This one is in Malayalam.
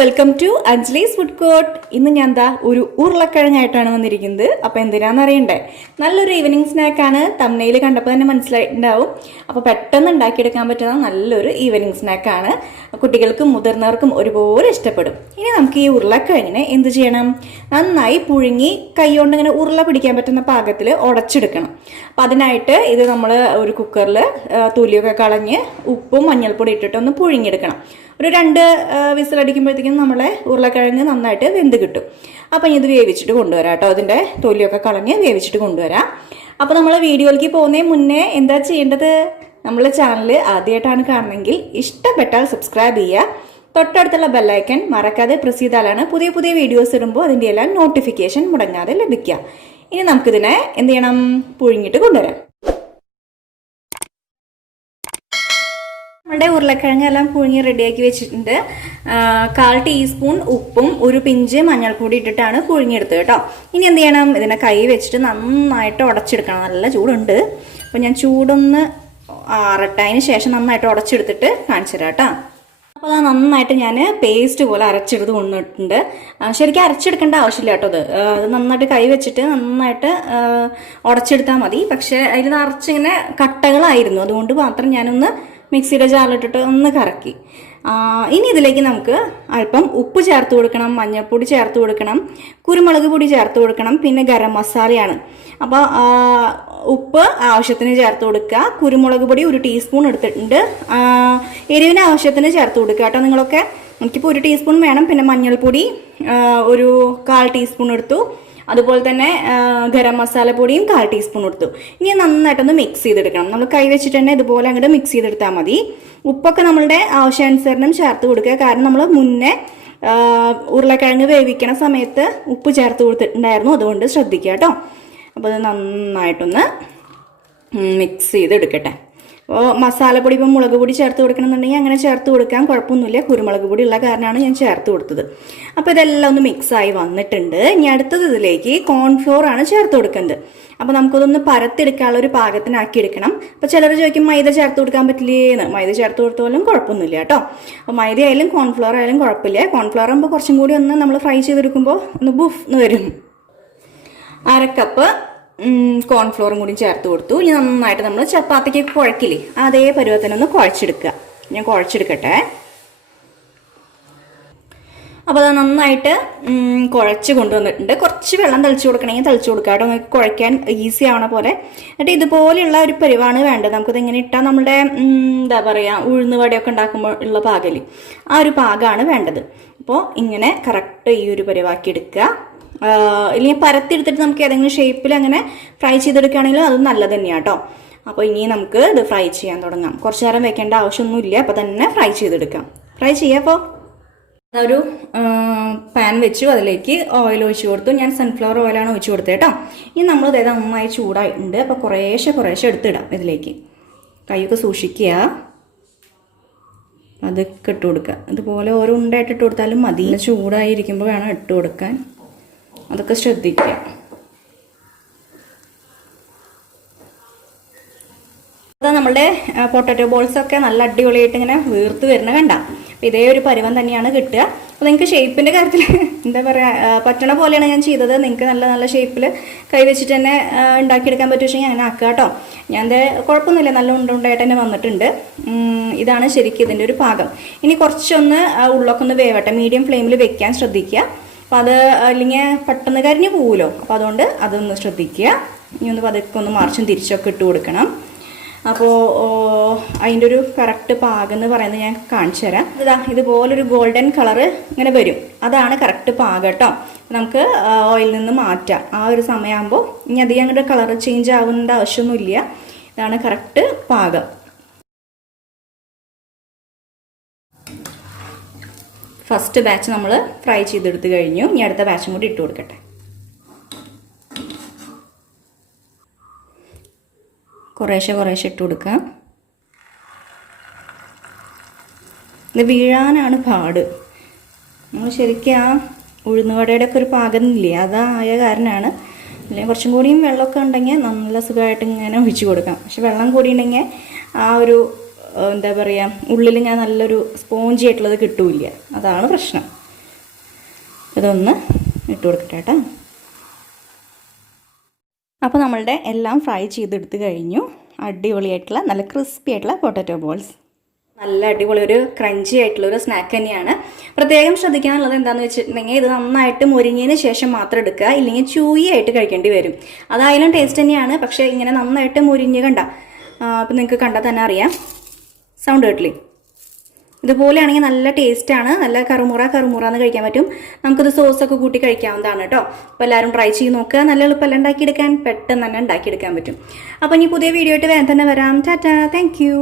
Welcome to Anjali's food court. ഇന്ന് ഞാൻ എന്താ ഒരു ഉരുളക്കിഴങ്ങായിട്ടാണ് വന്നിരിക്കുന്നത്. അപ്പോൾ എന്തിനാണെന്ന് അറിയണ്ടേ, നല്ലൊരു ഈവനിങ് സ്നാക്കാണ്. തമ്മനയിൽ കണ്ടപ്പോൾ തന്നെ മനസ്സിലായിട്ടുണ്ടാവും. അപ്പോൾ പെട്ടെന്ന് ഉണ്ടാക്കിയെടുക്കാൻ പറ്റുന്ന നല്ലൊരു ഈവനിങ് സ്നാക്കാണ്. കുട്ടികൾക്കും മുതിർന്നവർക്കും ഒരുപോലെ ഇഷ്ടപ്പെടും. ഇനി നമുക്ക് ഈ ഉരുളക്കിഴങ്ങിനെ എന്ത് ചെയ്യണം, നന്നായി പുഴുങ്ങി കൈകൊണ്ട് ഇങ്ങനെ ഉരുള പിടിക്കാൻ പറ്റുന്ന പാകത്തിൽ ഉടച്ചെടുക്കണം. അപ്പം അതിനായിട്ട് ഇത് നമ്മൾ ഒരു കുക്കറിൽ തൊലിയൊക്കെ കളഞ്ഞ് ഉപ്പും മഞ്ഞൾപ്പൊടി ഇട്ടിട്ട് ഒന്ന് പുഴുങ്ങിയെടുക്കണം. ഒരു 2 വിസിലടിക്കുമ്പോഴത്തേക്കും നമ്മളെ ഉരുളക്കിഴങ്ങ് നന്നായിട്ട് വെന്ത് കിട്ടും. അപ്പം ഇത് വേവിച്ചിട്ട് കൊണ്ടുവരാം കേട്ടോ. അതിൻ്റെ തൊലിയൊക്കെ കളഞ്ഞ് വേവിച്ചിട്ട് കൊണ്ടുവരാം. അപ്പോൾ നമ്മൾ വീഡിയോയിലേക്ക് പോകുന്നതിന് മുന്നേ എന്താ ചെയ്യേണ്ടത്, നമ്മളെ ചാനൽ ആദ്യമായിട്ടാണ് കാണുന്നതെങ്കിൽ ഇഷ്ടപ്പെട്ടാൽ സബ്സ്ക്രൈബ് ചെയ്യുക. തൊട്ടടുത്തുള്ള ബെല്ലൈക്കൺ മറക്കാതെ പ്രസ് ചെയ്താലാണ് പുതിയ പുതിയ വീഡിയോസ് ഇടുമ്പോൾ അതിൻ്റെ എല്ലാം നോട്ടിഫിക്കേഷൻ മുടങ്ങാതെ ലഭിക്കുക. ഇനി നമുക്കിതിനെ എന്ത് ചെയ്യണം, പുഴുങ്ങിയിട്ട് കൊണ്ടുവരാം. നമ്മുടെ ഉരുളക്കിഴങ്ങ് എല്ലാം പുഴുങ്ങി റെഡിയാക്കി വെച്ചിട്ടുണ്ട്. 1/4 ടീസ്പൂൺ ഉപ്പും 1 പിഞ്ച് മഞ്ഞൾപ്പൊടി ഇട്ടിട്ടാണ് പുഴുങ്ങിയെടുത്തത് കേട്ടോ. ഇനി എന്ത് ചെയ്യണം, ഇതിനെ കൈ വെച്ചിട്ട് നന്നായിട്ട് ഉടച്ചെടുക്കണം. നല്ല ചൂടുണ്ട്. അപ്പോൾ ഞാൻ ചൂടൊന്ന് ആറട്ടതിന് ശേഷം നന്നായിട്ട് ഉടച്ചെടുത്തിട്ട് കാണിച്ചു തരാം കേട്ടോ. അപ്പോൾ അത് നന്നായിട്ട് ഞാൻ പേസ്റ്റ് പോലെ അരച്ചെടുത്ത് കൊണ്ടിട്ടുണ്ട്. ശരിക്കും അരച്ചെടുക്കേണ്ട ആവശ്യമില്ല കേട്ടോ. അത് നന്നായിട്ട് കൈ വെച്ചിട്ട് നന്നായിട്ട് ഉടച്ചെടുത്താൽ മതി. പക്ഷേ അതിൽ നിറച്ചിങ്ങനെ കട്ടകളായിരുന്നു, അതുകൊണ്ട് മാത്രം ഞാനൊന്ന് മിക്സിയുടെ ജാറിലിട്ടിട്ട് ഒന്ന് കറക്കി. ഇനി ഇതിലേക്ക് നമുക്ക് അല്പം ഉപ്പ് ചേർത്ത് കൊടുക്കണം, മഞ്ഞൾപ്പൊടി ചേർത്ത് കൊടുക്കണം, കുരുമുളക് പൊടി ചേർത്ത് കൊടുക്കണം, പിന്നെ ഗരം മസാലയാണ്. അപ്പോൾ ഉപ്പ് ആവശ്യത്തിന് ചേർത്ത് കൊടുക്കുക. കുരുമുളക് പൊടി 1 ടീസ്പൂൺ എടുത്തിട്ടുണ്ട്. എരിവിന് ആവശ്യത്തിന് ചേർത്ത് കൊടുക്കുക കേട്ടോ നിങ്ങളൊക്കെ. എനിക്കിപ്പോൾ 1 ടീസ്പൂൺ വേണം. പിന്നെ മഞ്ഞൾപ്പൊടി ഒരു 1/4 ടീസ്പൂൺ എടുത്തു. അതുപോലെ തന്നെ ഗരം മസാല പൊടിയും 1/4 ടീസ്പൂൺ എടുത്തു. ഇനി നന്നായിട്ടൊന്ന് മിക്സ് ചെയ്തെടുക്കണം. നമ്മൾ കൈ വെച്ചിട്ട് തന്നെ ഇതുപോലെ അങ്ങോട്ട് മിക്സ് ചെയ്തെടുത്താൽ മതി. ഉപ്പൊക്കെ നമ്മളുടെ ആവശ്യാനുസരണം ചേർത്ത് കൊടുക്കുക. കാരണം നമ്മൾ മുന്നേ ഉരുളക്കിഴങ്ങ് വേവിക്കണ സമയത്ത് ഉപ്പ് ചേർത്ത് കൊടുത്തിട്ടുണ്ടായിരുന്നു, അതുകൊണ്ട് ശ്രദ്ധിക്കുക കേട്ടോ. അപ്പോൾ അത് നന്നായിട്ടൊന്ന് മിക്സ് ചെയ്തെടുക്കട്ടെ. അപ്പോൾ മസാലപ്പൊടി ഇപ്പോൾ മുളക് പൊടി ചേർത്ത് കൊടുക്കണമെന്നുണ്ടെങ്കിൽ അങ്ങനെ ചേർത്ത് കൊടുക്കാൻ കുഴപ്പമൊന്നുമില്ല. കുരുമുളക് പൊടി ഉള്ള കാരണമാണ് ഞാൻ ചേർത്ത് കൊടുത്തത്. അപ്പോൾ ഇതെല്ലാം ഒന്ന് മിക്സായി വന്നിട്ടുണ്ട്. ഇനി അടുത്തത് ഇതിലേക്ക് കോൺഫ്ലോർ ആണ് ചേർത്ത് കൊടുക്കുന്നത്. അപ്പോൾ നമുക്കതൊന്ന് പരത്തെടുക്കാനുള്ള ഒരു പാകത്തിനാക്കി എടുക്കണം. അപ്പോൾ ചിലർ ചോദിക്കും മൈദ ചേർത്ത് കൊടുക്കാൻ പറ്റില്ലേന്ന്. മൈദ ചേർത്ത് കൊടുത്താലും കുഴപ്പമൊന്നുമില്ല കേട്ടോ. അപ്പോൾ മൈദ ആയാലും കോൺഫ്ലോർ ആയാലും കുഴപ്പമില്ല. കോൺഫ്ലോർ ആകുമ്പോൾ കുറച്ചും കൂടി ഒന്ന് നമ്മൾ ഫ്രൈ ചെയ്തെടുക്കുമ്പോൾ ഒന്ന് ബുഫ് എന്ന് വരും. 1/2 കപ്പ് കോൺഫ്ലോറും കൂടി ചേർത്ത് കൊടുത്തു. ഇനി നന്നായിട്ട് നമ്മൾ ചപ്പാത്തിക്ക് കുഴക്കില്ലേ, അതേ പരുവത്തിനൊന്ന് കുഴച്ചെടുക്കുക. ഞാൻ കുഴച്ചെടുക്കട്ടെ. അപ്പോൾ അത് നന്നായിട്ട് കുഴച്ച് കൊണ്ടുവന്നിട്ടുണ്ട്. കുറച്ച് വെള്ളം തളിച്ചു കൊടുക്കണമെങ്കിൽ തളിച്ചു കൊടുക്കുക കേട്ടോ, നമുക്ക് കുഴയ്ക്കാൻ ഈസി ആവണ പോലെ. എന്നിട്ട് ഇതുപോലെയുള്ള ഒരു പരിവാണ് വേണ്ടത്. നമുക്കത് എങ്ങനെ ഇട്ടാൽ നമ്മുടെ എന്താ പറയുക, ഉഴുന്ന് വടയൊക്കെ ഉണ്ടാക്കുമ്പോൾ ഉള്ള പാകല്, ആ ഒരു പാകമാണ് വേണ്ടത്. അപ്പോൾ ഇങ്ങനെ കറക്റ്റ് ഈ ഒരു പരിവാക്കി എടുക്കുക. ഇല്ലെങ്കിൽ പരത്തിയെടുത്തിട്ട് നമുക്ക് ഏതെങ്കിലും ഷേപ്പിൽ അങ്ങനെ ഫ്രൈ ചെയ്തെടുക്കുകയാണെങ്കിൽ അതും നല്ലത് തന്നെയാണ് കേട്ടോ. അപ്പോൾ ഇനി നമുക്ക് ഇത് ഫ്രൈ ചെയ്യാൻ തുടങ്ങാം. കുറച്ച് നേരം വെക്കേണ്ട ആവശ്യമൊന്നുമില്ല, അപ്പോൾ തന്നെ ഫ്രൈ ചെയ്തെടുക്കാം. ഫ്രൈ ചെയ്യാം. അപ്പോൾ ഒരു പാൻ വെച്ചു, അതിലേക്ക് ഓയിൽ ഒഴിച്ച് കൊടുത്തു. ഞാൻ സൺഫ്ലവർ ഓയിലാണ് ഒഴിച്ച് കൊടുത്തത് കേട്ടോ. ഇനി നമ്മൾ ഇത് നന്നായി ചൂടായിട്ടുണ്ട്. അപ്പോൾ കുറേശ്ശെ എടുത്തിടാം ഇതിലേക്ക്. കൈയൊക്കെ സൂക്ഷിക്കുക. അതൊക്കെ ഇട്ട് കൊടുക്കുക. അതുപോലെ ഓരോ ഉണ്ടയായിട്ട് ഇട്ട് കൊടുത്താലും മതി. ചൂടായിരിക്കുമ്പോൾ വേണം ഇട്ട് കൊടുക്കാൻ, അതൊക്കെ ശ്രദ്ധിക്കുക. അത് നമ്മളുടെ പൊട്ടാറ്റോ ബോൾസൊക്കെ നല്ല അടിപൊളിയായിട്ട് ഇങ്ങനെ വീർത്ത് വരുന്ന കണ്ട. അപ്പോൾ ഇതേ ഒരു പരുവം തന്നെയാണ് കിട്ടുക. അപ്പോൾ നിങ്ങൾക്ക് ഷേപ്പിൻ്റെ കാര്യത്തിൽ എന്താ പറയുക, പറ്റണ പോലെയാണ് ഞാൻ ചെയ്തത്. നിങ്ങൾക്ക് നല്ല നല്ല ഷേപ്പിൽ കൈ വെച്ചിട്ട് തന്നെ ഉണ്ടാക്കിയെടുക്കാൻ പറ്റുമെങ്കിൽ അങ്ങനെ ആക്കുക കേട്ടോ. ഞാൻ എന്താ കുഴപ്പമൊന്നുമില്ല, നല്ല ഉണ്ടായിട്ട് തന്നെ വന്നിട്ടുണ്ട്. ഇതാണ് ശരിക്കും ഇതിൻ്റെ ഒരു പാകം. ഇനി കുറച്ചൊന്ന് ഉള്ളൊക്കെ ഒന്ന് വേവട്ടെ. മീഡിയം ഫ്ലെയിമിൽ വെക്കാൻ ശ്രദ്ധിക്കുക. അപ്പോൾ അത് അല്ലെങ്കിൽ പെട്ടെന്ന് കരിഞ്ഞു പോകുമല്ലോ. അപ്പോൾ അതുകൊണ്ട് അതൊന്ന് ശ്രദ്ധിക്കുക. ഇനി ഒന്ന് പതുക്കെ ഒന്ന് മറിച്ചും തിരിച്ചൊക്കെ ഇട്ട് കൊടുക്കണം. അപ്പോൾ അതിൻ്റെ ഒരു കറക്റ്റ് പാകം എന്ന് പറയുന്നത് ഞാൻ കാണിച്ചു തരാം. ഇതുപോലൊരു ഗോൾഡൻ കളറ് ഇങ്ങനെ വരും, അതാണ് കറക്റ്റ് പാകം കേട്ടോ. നമുക്ക് ഓയിലിൽ നിന്ന് മാറ്റാം. ആ ഒരു സമയമാകുമ്പോൾ ഇനി അധികം അങ്ങോട്ട് കളർ ചേഞ്ച് ആവുന്ന ആവശ്യമൊന്നുമില്ല. ഇതാണ് കറക്റ്റ് പാകം. ഫസ്റ്റ് ബാച്ച് നമ്മൾ ഫ്രൈ ചെയ്തെടുത്ത് കഴിഞ്ഞു. ഇനി അടുത്ത ബാച്ചും കൂടി ഇട്ട് കൊടുക്കട്ടെ. കുറേശ്ശെ ഇട്ട് കൊടുക്കാം. ഇത് വീഴാനാണ് പാട്. നമ്മൾ ശരിക്കും ആ ഉഴുന്നുവടയുടെ ഒക്കെ ഒരു പാകമില്ലേ, അതായ കാരണമാണ്. അല്ലെങ്കിൽ കുറച്ചും കൂടിയും വെള്ളമൊക്കെ ഉണ്ടെങ്കിൽ നല്ല സുഖമായിട്ട് ഇങ്ങനെ ഒഴിച്ച് കൊടുക്കാം. പക്ഷെ വെള്ളം കൂടി ഉണ്ടെങ്കിൽ ആ ഒരു എന്താ പറയുക, ഉള്ളിൽ ഞാൻ നല്ലൊരു സ്പോഞ്ചി ആയിട്ടുള്ളത് കിട്ടൂല. അതാണ് പ്രശ്നം. ഇതൊന്ന് ഇട്ട് കൊടുക്കട്ടെ കേട്ടോ. അപ്പോൾ നമ്മളുടെ എല്ലാം ഫ്രൈ ചെയ്തെടുത്ത് കഴിഞ്ഞു. അടിപൊളിയായിട്ടുള്ള നല്ല ക്രിസ്പി ആയിട്ടുള്ള പൊട്ടാറ്റോ ബോൾസ്. നല്ല അടിപൊളി ഒരു ക്രഞ്ചി ആയിട്ടുള്ള ഒരു സ്നാക്ക് തന്നെയാണ്. പ്രത്യേകം ശ്രദ്ധിക്കാനുള്ളത് എന്താണെന്ന് വെച്ചിട്ടുണ്ടെങ്കിൽ ഇത് നന്നായിട്ട് മുരിഞ്ഞതിന് ശേഷം മാത്രം എടുക്കുക, ഇല്ലെങ്കിൽ ചൂയി ആയിട്ട് കഴിക്കേണ്ടി വരും. അതായാലും ടേസ്റ്റ് തന്നെയാണ്, പക്ഷേ ഇങ്ങനെ നന്നായിട്ട് മുരിഞ്ഞ് കണ്ട അപ്പം നിങ്ങൾക്ക് കണ്ടാൽ തന്നെ അറിയാം. സൗണ്ട് കേട്ടില്ലേ? ഇതുപോലെയാണെങ്കിൽ നല്ല ടേസ്റ്റാണ്. നല്ല കറുമുറാന്ന് കഴിക്കാൻ പറ്റും. നമുക്കിത് സോസൊക്കെ കൂട്ടി കഴിക്കാവുന്നതാണ് കേട്ടോ. അപ്പോൾ എല്ലാവരും ട്രൈ ചെയ്ത് നോക്കുക. നല്ല എളുപ്പമല്ല ഉണ്ടാക്കിയെടുക്കാൻ, പെട്ടെന്ന് തന്നെ ഉണ്ടാക്കിയെടുക്കാൻ പറ്റും. അപ്പോൾ ഇനി പുതിയ വീഡിയോ ആയിട്ട് വേഗം തന്നെ വരാം. Tata, thank you.